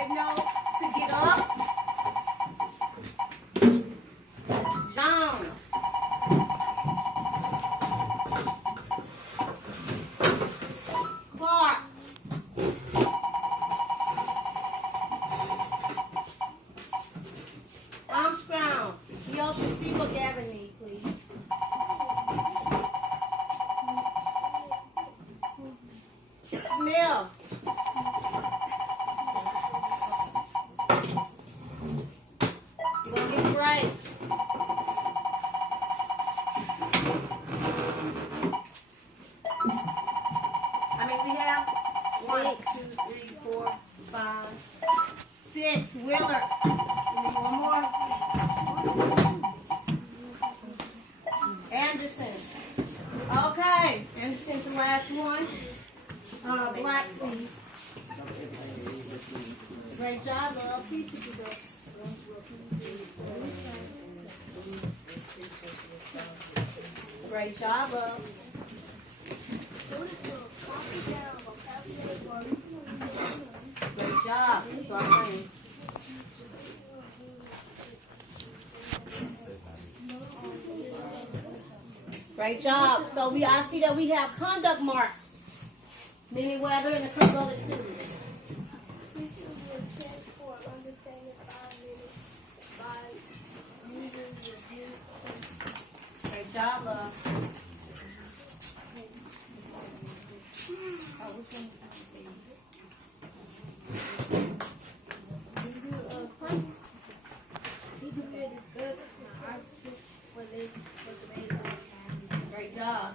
always know to get up. John. Clark. Armstrong. Y'all should see what Gavin needs, please. Smell. You're gonna get it right. How many we have? 1, 2, 3, 4, 5, 6. Willard. We need one more. Anderson. Okay. Anderson's the last one. Black, please. Great job, love. Great job, love. Great job. Sorry. Great job. So I see that we have conduct marks. Meaning whether in the control of the students. Great job, love. Great job.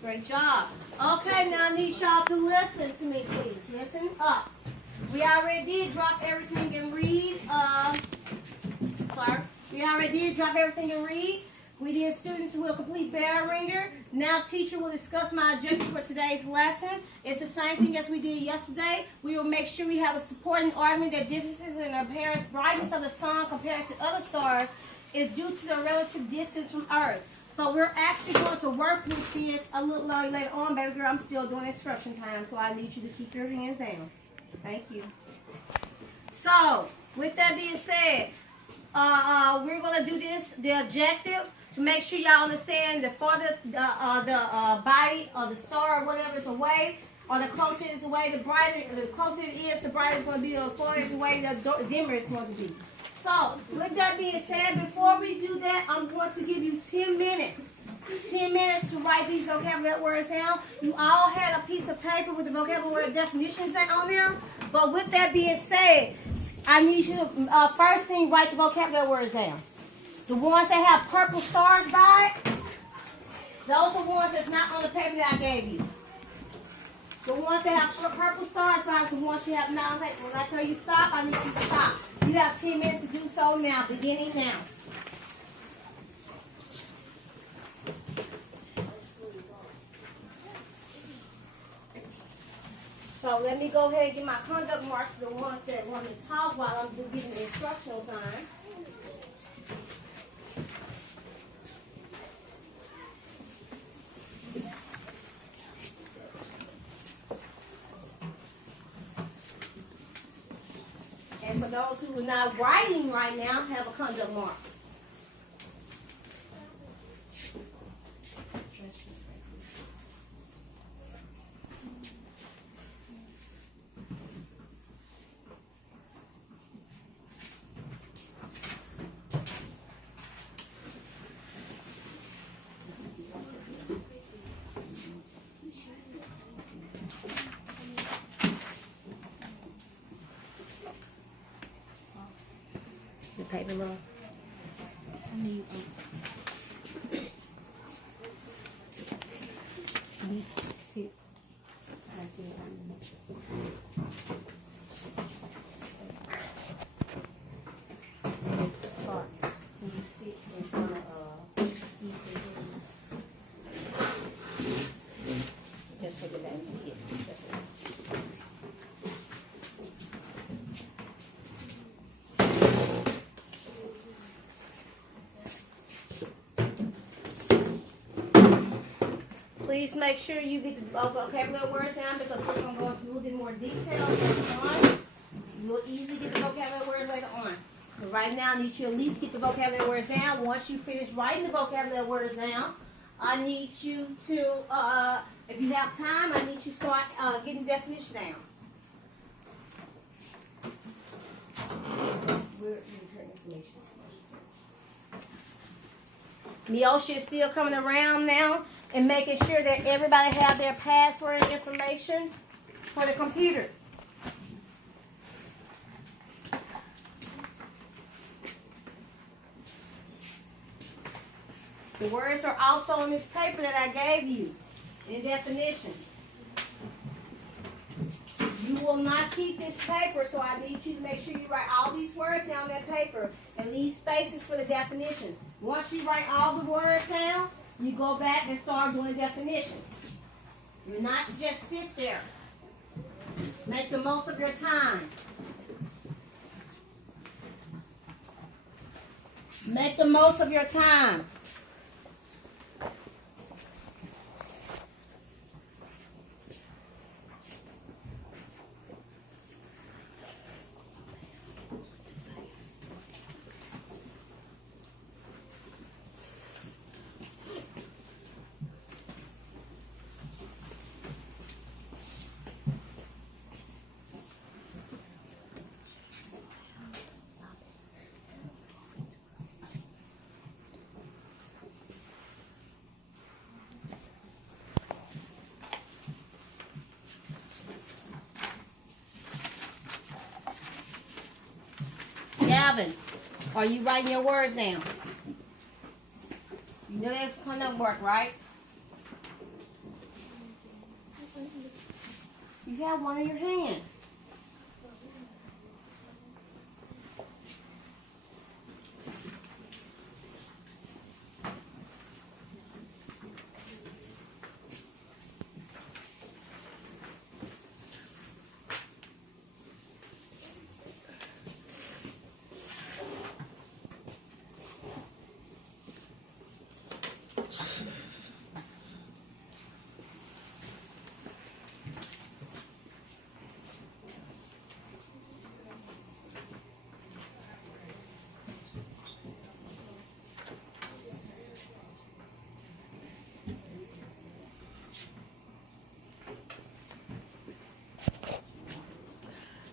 Great job. Okay, now I need y'all to listen to me, please. Listen up. We already did drop everything and read. We already did drop everything and read. We did students will complete bell ringer. Now teacher will discuss my objectives for today's lesson. It's the same thing as we did yesterday. We will make sure we have a supporting argument that differences in the apparent brightness of the sun compared to other stars is due to the relative distance from Earth. So we're actually going to work with this a little later on, baby girl. I'm still doing instruction time, so I need you to keep your hands down. Thank you. So, with that being said, we're going to do this, the objective, to make sure y'all understand the farther the body or the star or whatever is away, or the closer it's away, the closer it is, the brighter it's going to be, or the farther it's away, the dimmer it's going to be. So, with that being said, before we do that, I'm going to give you 10 minutes. 10 minutes to write these vocabulary words down. You all had a piece of paper with the vocabulary word definitions on there. But with that being said, I need you to, first thing, write the vocabulary words down. The ones that have purple stars by it, those are ones that's not on the paper that I gave you. The ones that have purple stars by it, the ones you have not on the paper. When I tell you stop, I need you to stop. You have 10 minutes to do so now, beginning now. So let me go ahead and get my conduct marks to the ones that want to talk while I'm giving the instructional time. And for those who are not writing right now, have a conduct mark. The paper roll. I need you sit right there. When you sit in front of just take it back and get Please make sure you get the vocabulary words down because we're going to go into a little bit more detail later on. You'll easily get the vocabulary words later on. But right now, I need you to at least get the vocabulary words down. Once you finish writing the vocabulary words down, I need you to, if you have time, I need you to start getting the definition down. Miosha is still coming around now and making sure that everybody have their password information for the computer. The words are also on this paper that I gave you in definition. You will not keep this paper, so I need you to make sure you write all these words down on that paper and leave spaces for the definition. Once you write all the words down, you go back and start doing definition. You're not to just sit there. Make the most of your time. Make the most of your time. Gavin, are you writing your words down? You know that's going to work, right? You have one in your hand.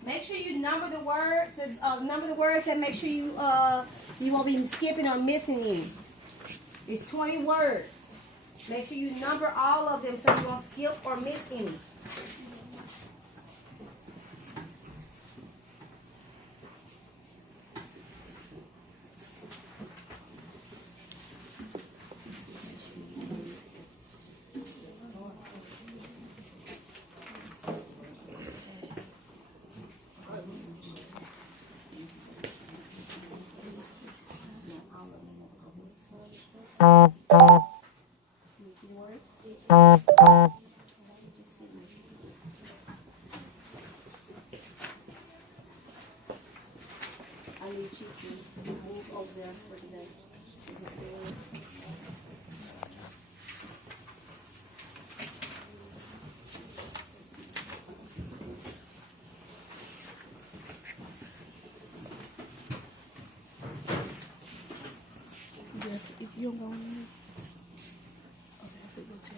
Make sure you number the words. And make sure you you won't be skipping or missing any. It's 20 words. Make sure you number all of them so you won't skip or miss any. I need you to move over there for today. If you don't go in there, okay, I think go too.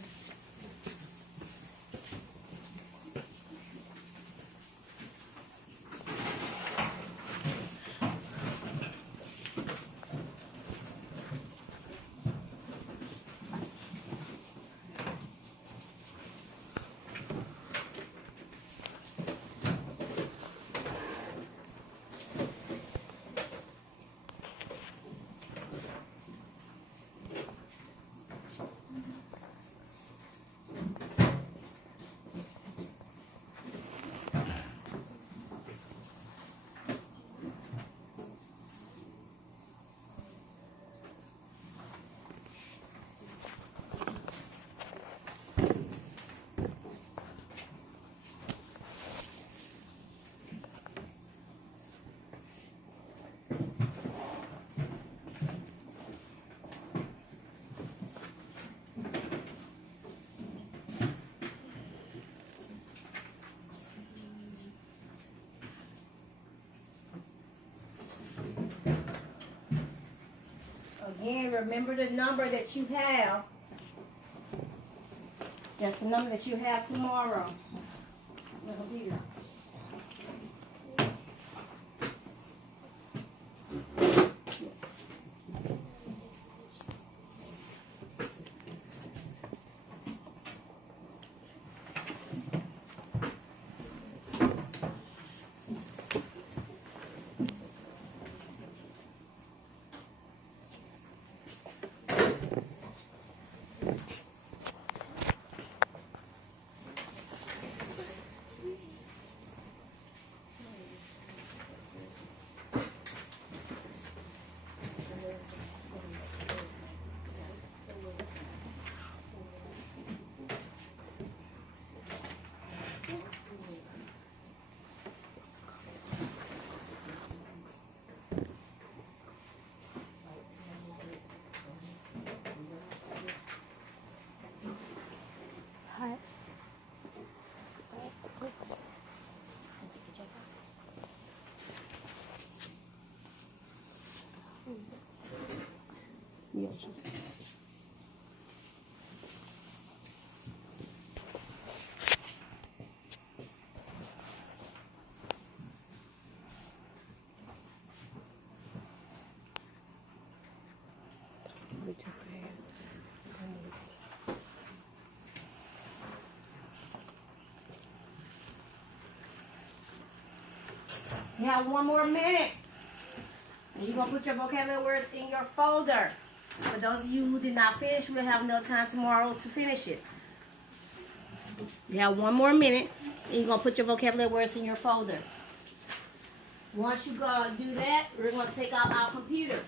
Again, remember the number that you have. That's the number that you have tomorrow. The computer. Yes. Too fast. You have 1 more minute. And you're going to put your vocabulary words in your folder. For those of you who did not finish, we'll have no time tomorrow to finish it. You have 1 more minute. And you're going to put your vocabulary words in your folder. Once you go do that, we're going to take out our computer.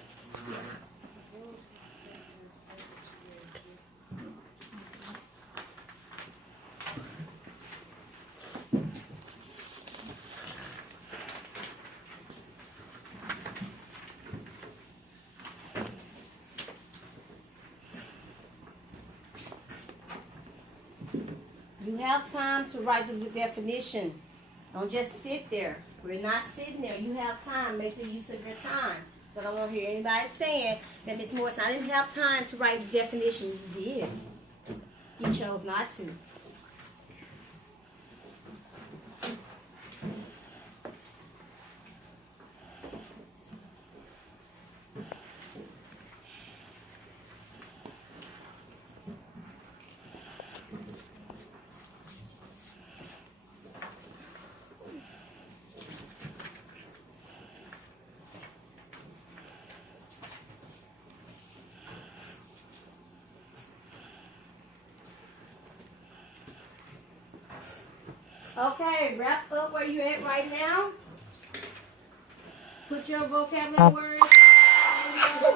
You have time to write the definition. Don't just sit there. We're not sitting there. You have time. Make the use of your time. So I don't want to hear anybody saying that Miss Morrison, I didn't have time to write the definition. You did. You chose not to. Okay, wrap up where you're at right now. Put your vocabulary words in your,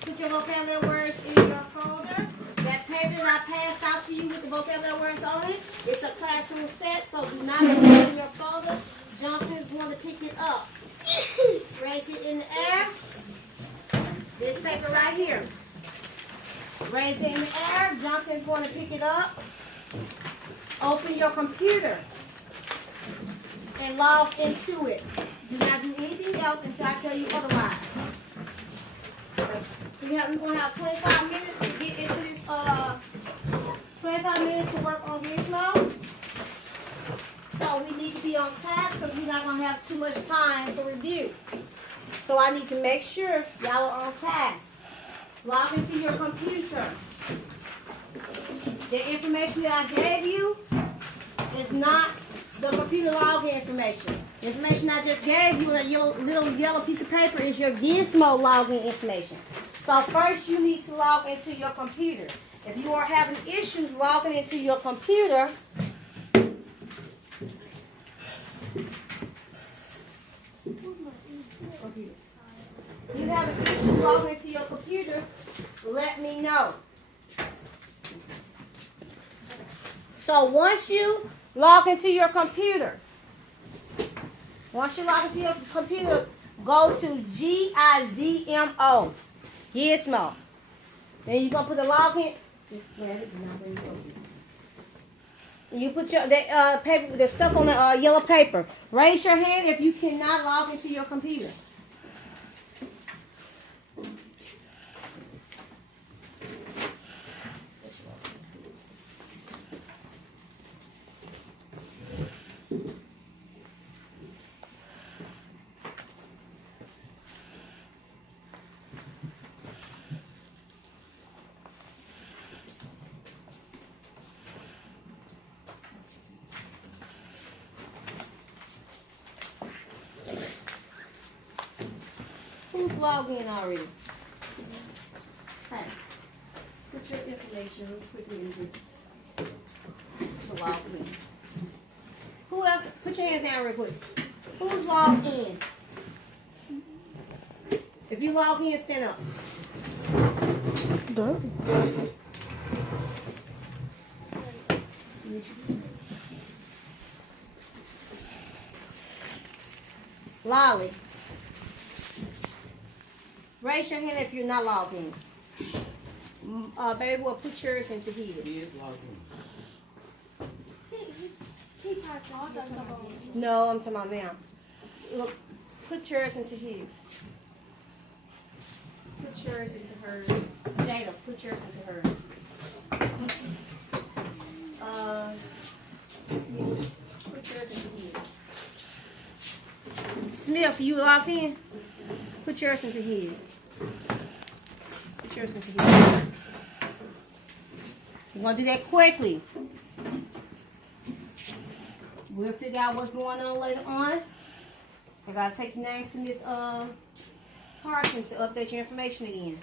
put your vocabulary words in your folder. That paper that I passed out to you with the vocabulary words on it, it's a classroom set, so do not put it in your folder. Johnson's going to pick it up. Raise it in the air. This paper right here. Raise it in the air. Johnson's going to pick it up. Open your computer and log into it. Do not do anything else until I tell you otherwise. We're going to have 25 minutes to get into this, 25 minutes to work on Gizmo. So we need to be on task because we're not going to have too much time for review. So I need to make sure y'all are on task. Log into your computer. The information that I gave you is not the computer login information. The information I just gave you, a little yellow piece of paper, is your Gizmo login information. So first you need to log into your computer. If you are having issues logging into your computer, you have an issue logging into your computer, let me know. So once you log into your computer, go to Gizmo, Gizmo. Then you're gonna put the login. Just grab it and I'll bring it over. And you put your paper, the stuff on the yellow paper. Raise your hand if you cannot log into your computer. Who's logged in already? Hey, put your information real quickly in here to log in. Who else? Put your hands down real quick. Who's logged in? If you log in, stand up. Done. Lolly. Raise your hand if you're not logged in. Baby boy, put yours into his. He is logged in. He parked all the time. No, I'm talking about now. Look, put yours into his. Put yours into hers. Jada, put yours into hers. You put yours into his. Smith, you logged in? Put yours into his. Put yours into his. You want to do that quickly. We'll figure out what's going on later on. I gotta take your names to Miss Carson to update your information again.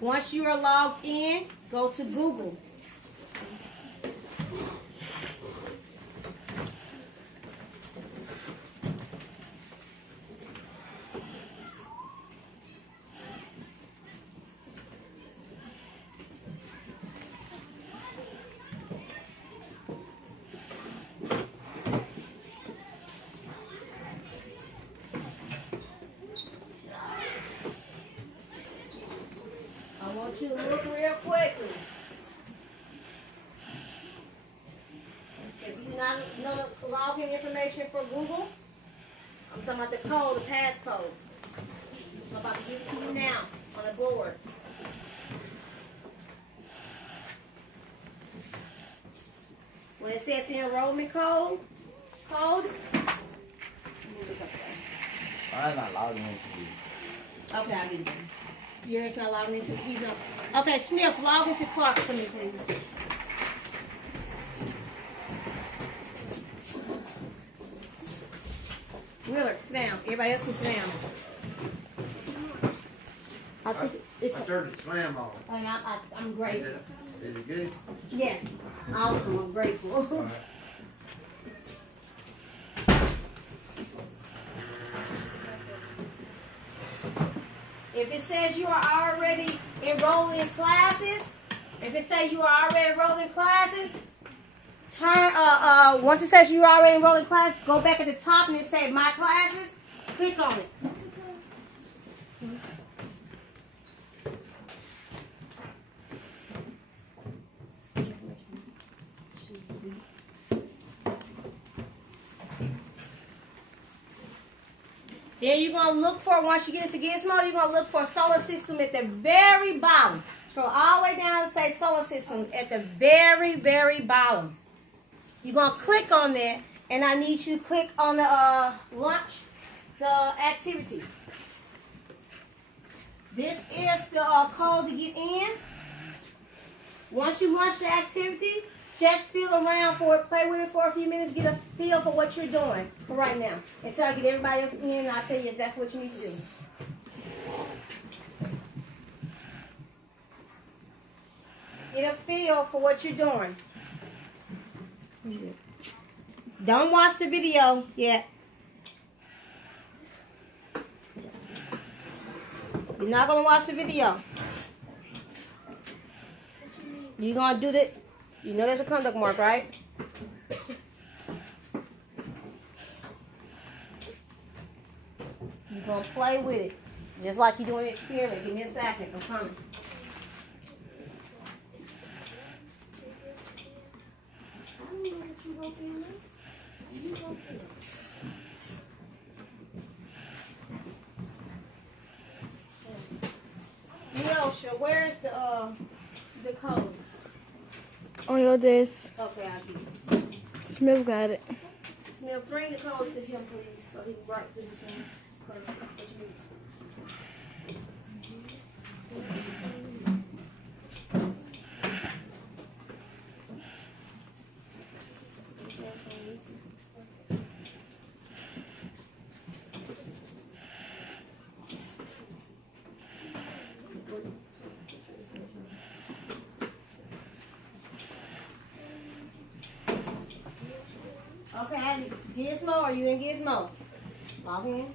Once you are logged in, go to Google. I want you to look real quickly. If you not know the login information for Google, I'm talking about the code, the passcode. I'm about to give it to you now on the board. When it says the enrollment code, move this up there. Mine's not logging into you. Okay, I'll get it. Yours not logging into he's not. Okay, Smith, log into Clark for me, please. Wheeler, sit down. Everybody else can sit down. I think it's. I turned the slam on. I'm grateful. Is it good? Yes, awesome. I'm grateful. All right. If it says you are already enrolled in classes, turn once it says you are already enrolled in class, go back at the top and it say my classes, click on it. Then you're going to look for, once you get into Gizmo, you're going to look for solar system at the very bottom. Scroll all the way down and say solar systems at the very, very bottom. You're going to click on that, and I need you to click on the launch the activity. This is the code to get in. Once you launch the activity, just feel around for it, play with it for a few minutes, get a feel for what you're doing for right now. Until I get everybody else in, and I'll tell you exactly what you need to do. Get a feel for what you're doing. Don't watch the video yet. You're not going to watch the video. You're going to do the... You know there's a conduct mark, right? You're going to play with it. Just like you're doing an experiment. Give me a second. I'm coming. Neosha, where's the codes? On your desk. Okay, I'll get it. Smith got it. Smith, bring the codes to him, please, so he can write this in. Perfect. What you need? Okay, Gizmo, are you in Gizmo? Log in.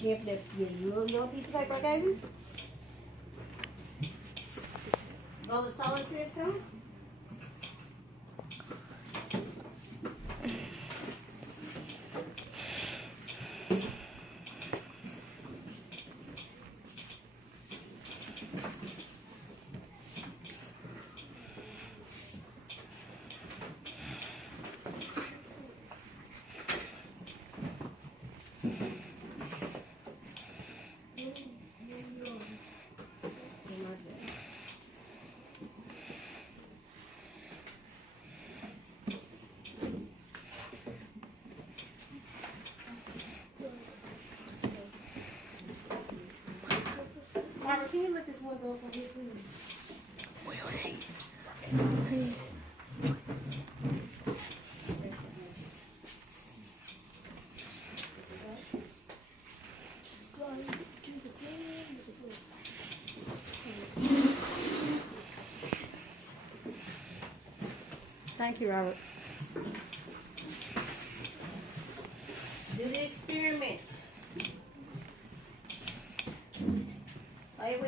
Give you a little piece of paper I gave you. Go to solar system. Robert, can you let this window open here, please? Thank you, Robert. Do the experiment. Wait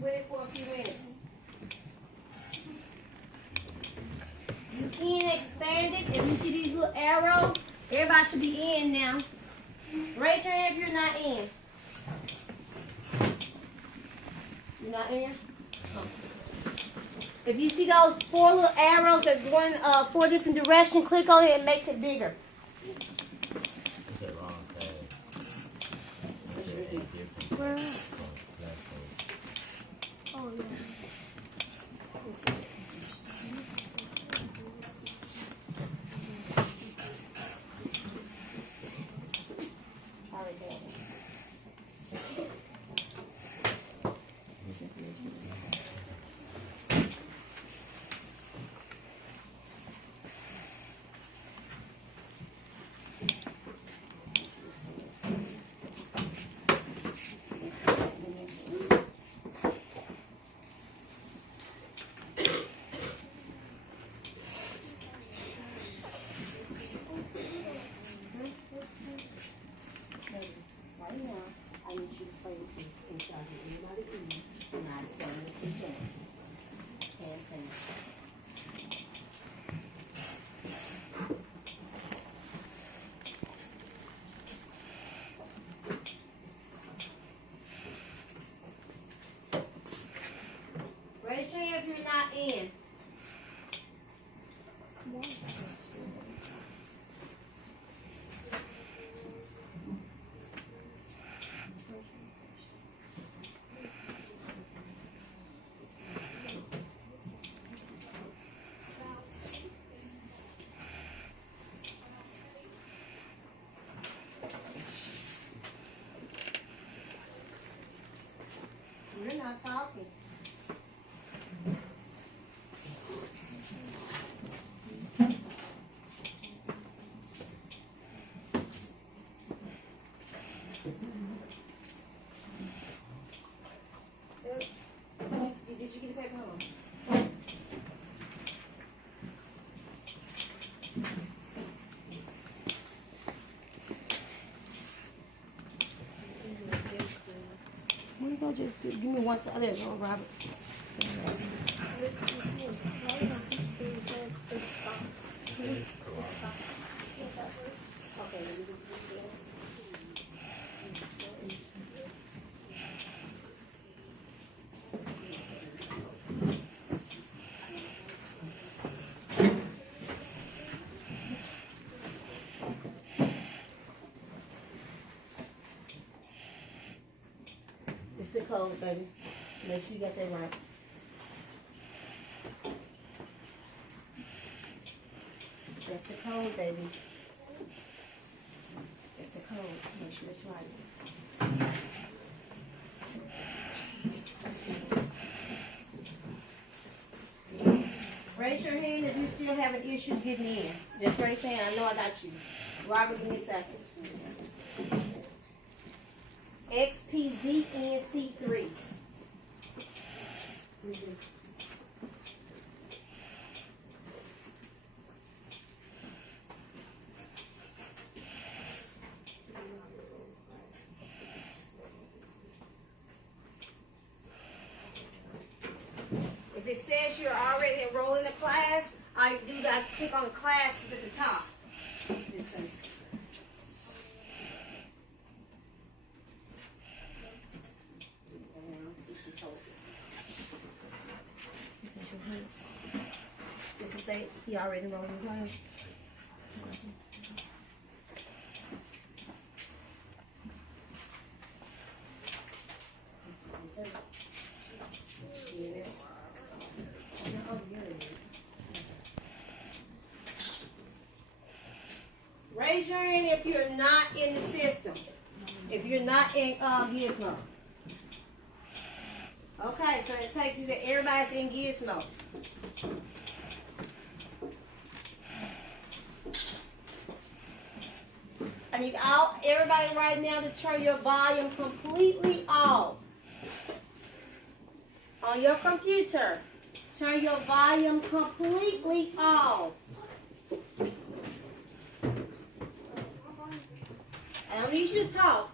with it for a few minutes. You can expand it. If you see these little arrows, everybody should be in now. Raise your hand if you're not in. You're not in? Oh. If you see those 4 little arrows that's going 4 different directions, click on it and it makes it bigger. It's the wrong page. It's a different Where? platform. Oh, yeah. Right now, I need you to play with this inside of anybody eat, and I explain it to them. Handstand. Raise your hand if you're not in. You're not talking. Did you get the paper home? Why don't you just give me one side? There you go, Robert. Okay, let me do this. It's the code, baby. Make sure you got that right. That's the code, baby. That's the code. Make sure it's right. Raise your hand if you still having issues getting in. Just raise your hand. I know I got you. Robert, give me a second. XPZNC3. case you're already enrolled in the class, all you do is click on the classes at the top. Just to say he already enrolled in the class. Raise your hand if you're not in the system. If you're not in Gizmo. Okay, so it takes you that everybody's in Gizmo. I need everybody right now to turn your volume completely off. On your computer, turn your volume completely off. I don't need you to talk.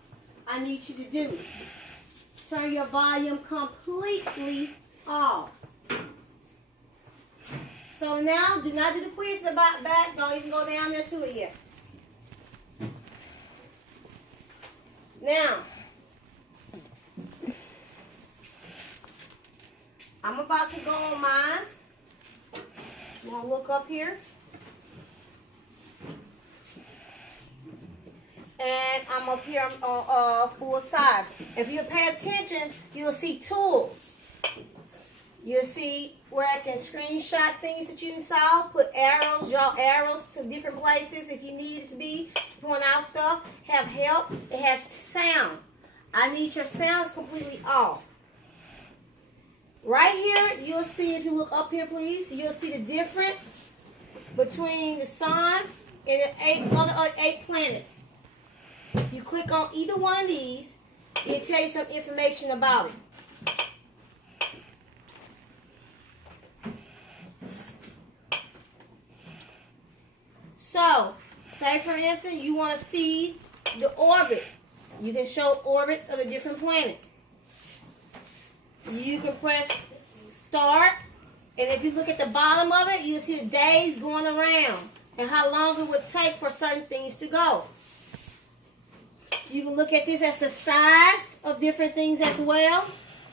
I need you to do. Turn your volume completely off. So now, do not do the quiz about back. Don't even go down there to it yet. Now, I'm about to go on mine. You want to look up here? And I'm up here on full size. If you pay attention, you'll see tools. You'll see where I can screenshot things that you saw, put arrows, draw arrows to different places if you need it to be, point out stuff, have help. It has sound. I need your sounds completely off. Right here, you'll see, if you look up here, please, you'll see the difference between the sun and the other 8 planets. You click on either one of these, it'll tell you some information about it. So, say for instance, you want to see the orbit. You can show orbits of the different planets. You can press start, and if you look at the bottom of it, you'll see the days going around and how long it would take for certain things to go. You can look at this as the size of different things as well,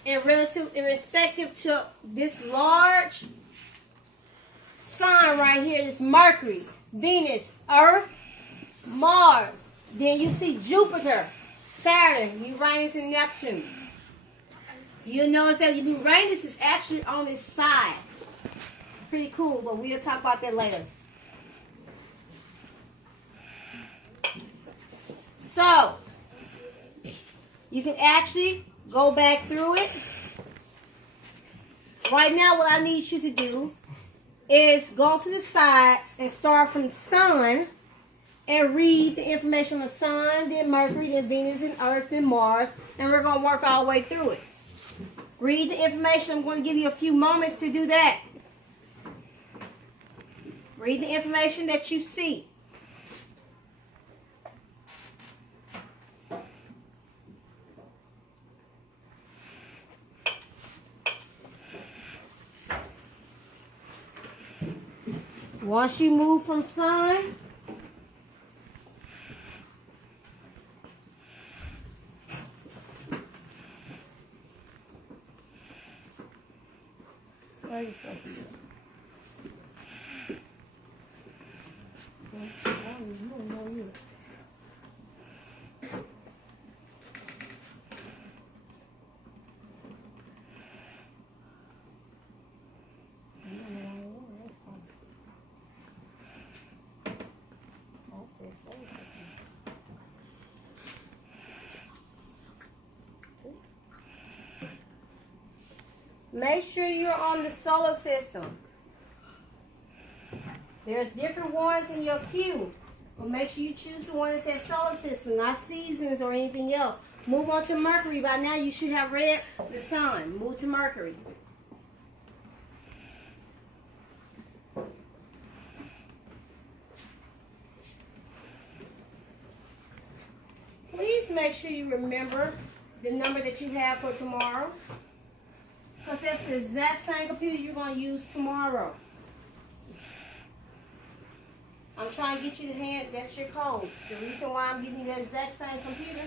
and relative and respective to this large sun right here, this Mercury, Venus, Earth, Mars. Then you see Jupiter, Saturn, Uranus, and Neptune. You notice that Uranus is actually on its side. Pretty cool, but we'll talk about that later. So, you can actually go back through it. Right now, what I need you to do is go to the sides and start from sun and read the information on the sun, then Mercury, then Venus, and Earth, and Mars, and we're going to work our way through it. Read the information. I'm going to give you a few moments to do that. Read the information that you see. Once you move from sun, where are you supposed to be? You don't know you. Make sure you're on the solar system. There's different ones in your queue, but make sure you choose the one that says solar system, not seasons or anything else. Move on to Mercury. By now you should have read the sun. Move to Mercury. Please make sure you remember the number that you have for tomorrow. because that's the exact same computer you're going to use tomorrow. I'm trying to get you to hand, that's your code. The reason why I'm giving you the exact same computer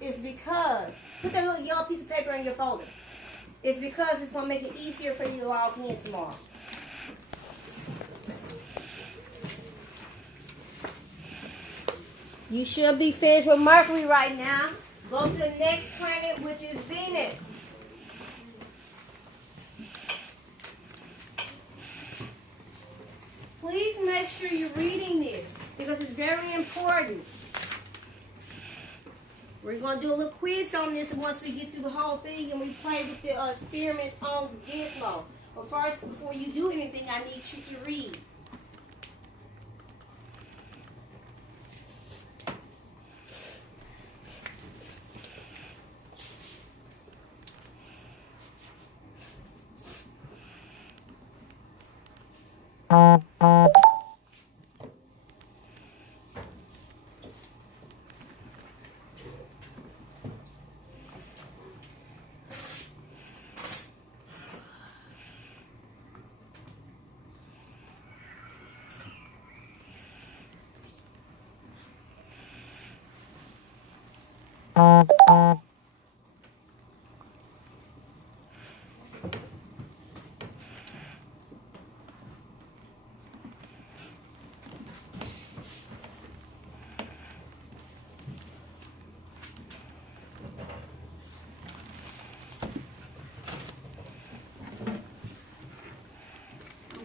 is because, put that little yellow piece of paper in your folder. It's because it's going to make it easier for you to log in tomorrow. You should be finished with Mercury right now. Go to the next planet, which is Venus. Please make sure you're reading this because it's very important. We're going to do a little quiz on this once we get through the whole thing and we play with the experiments on Gizmo. But first, before you do anything, I need you to read.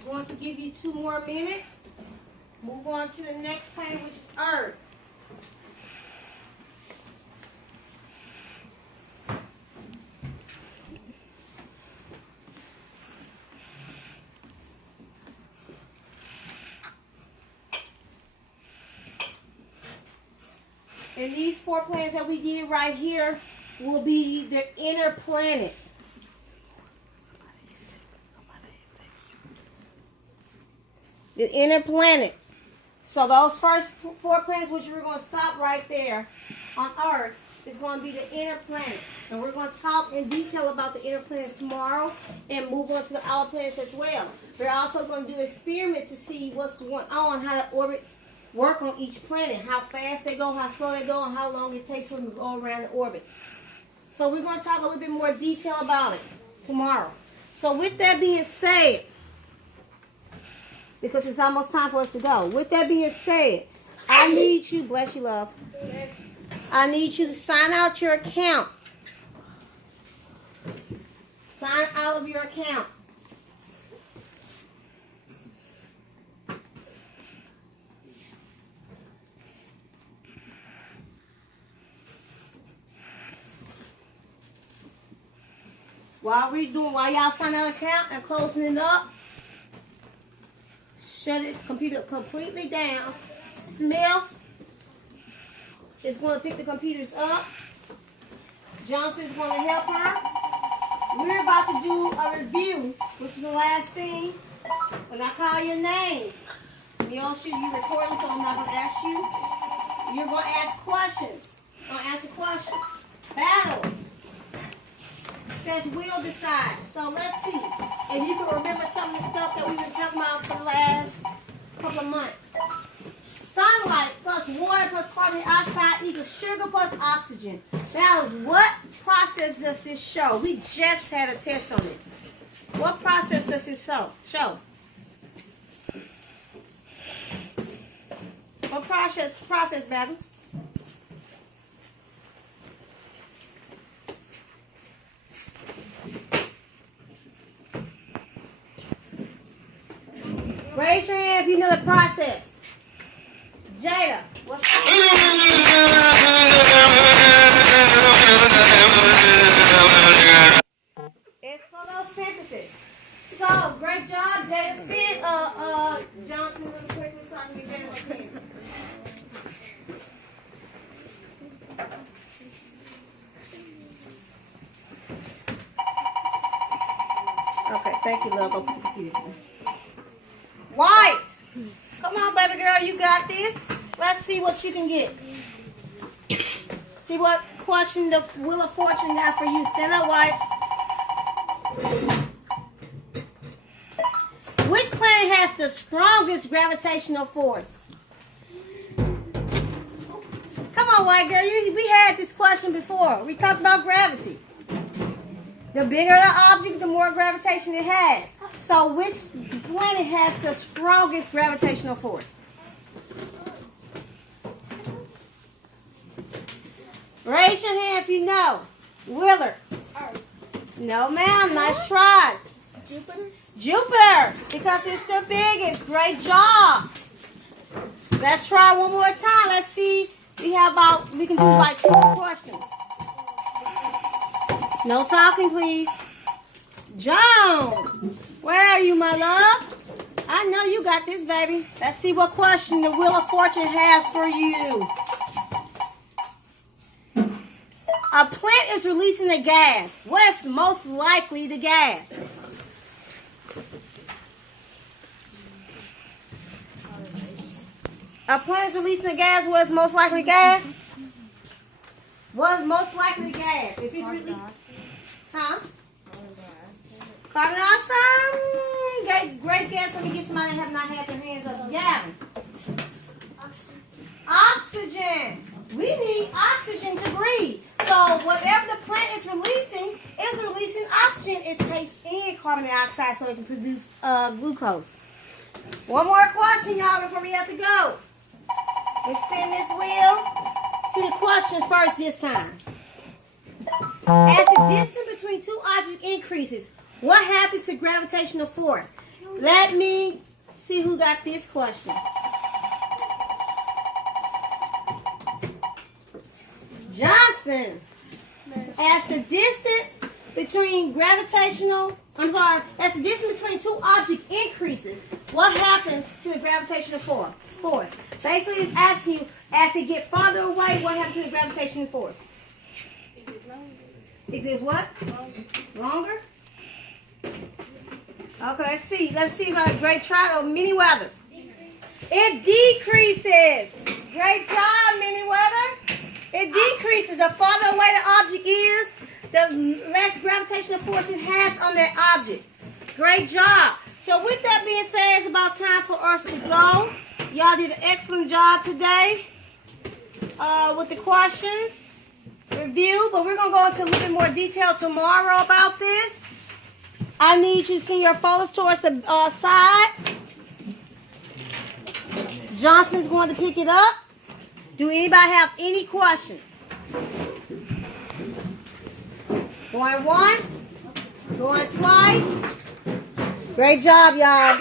I'm going to give you 2 more minutes. Move on to the next planet, which is Earth. And these 4 planets that we did right here will be the inner planets. The inner planets. So those first 4 planets, which we're going to stop right there on Earth, is going to be the inner planets. And we're going to talk in detail about the inner planets tomorrow and move on to the outer planets as well. We're also going to do an experiment to see what's going on, how the orbits work on each planet, how fast they go, how slow they go, and how long it takes for them to go around the orbit. So we're going to talk a little bit more detail about it tomorrow. So with that being said, because it's almost time for us to go. With that being said, I need you, bless you, love. I need you to sign out your account. Sign out of your account. While y'all sign out account and closing it up, shut it computer completely down. Smith is going to pick the computers up. Johnson is going to help her. We're about to do a review, which is the last thing. When I call your name, Miosha, you recording, so I'm not going to ask you. You're going to ask questions. You're going to answer questions. Battles. Says we'll decide. So let's see if you can remember some of the stuff that we've been talking about for the last couple of months. Sunlight plus water plus carbon dioxide equals sugar plus oxygen. Battles, what process does this show? We just had a test on this. What process does this show? What process, Battles? Raise your hand if you know the process. Jada, what's It's photosynthesis. So, great job, Jada. Spin Johnson really quickly so I can get Jada's pen. Okay, thank you, love. Go put the computer down. White. Come on, baby girl, you got this. Let's see what you can get. See what question the Wheel of Fortune got for you. Stand up, White. planet has the strongest gravitational force? Come on, white girl. We had this question before. We talked about gravity. The bigger the object, the more gravitation it has. So which planet has the strongest gravitational force? Raise your hand if you know. Willard. Earth. No, ma'am. Nice try. Jupiter. Jupiter, because it's the biggest. Great job. Let's try one more time. Let's see. We can do like 2 more questions. No talking, please. Jones, where are you, my love? I know you got this, baby. Let's see what question the Wheel of Fortune has for you. A plant is releasing a gas. What's most likely the gas? A plant is releasing a gas. What's most likely gas? What's most likely gas? If it's releasing, huh? Carbon dioxide. Great guess. Let me get somebody that have not had their hands up. Gavin. Oxygen. We need oxygen to breathe. So whatever the plant is releasing oxygen. It takes in carbon dioxide so it can produce glucose. One more question, y'all, before we have to go. Let's spin this wheel. See the question first this time. As the distance between 2 objects increases, what happens to gravitational force? Let me see who got this question. Johnson. As the distance between as the distance between 2 objects increases, what happens to the gravitational force? Basically, it's asking you, as it get farther away, what happens to the gravitational force? It gets what? Longer? Okay, let's see. Let's see if I great try though. Mini Weather. It decreases. Great job, Mini Weather. It decreases. The farther away the object is, the less gravitational force it has on that object. Great job. So with that being said, it's about time for us to go. Y'all did an excellent job today with the questions review, but we're going to go into a little bit more detail tomorrow about this. I need you to send your photos towards the side. Johnson's going to pick it up. Do anybody have any questions? Going once, going twice. Great job, y'all.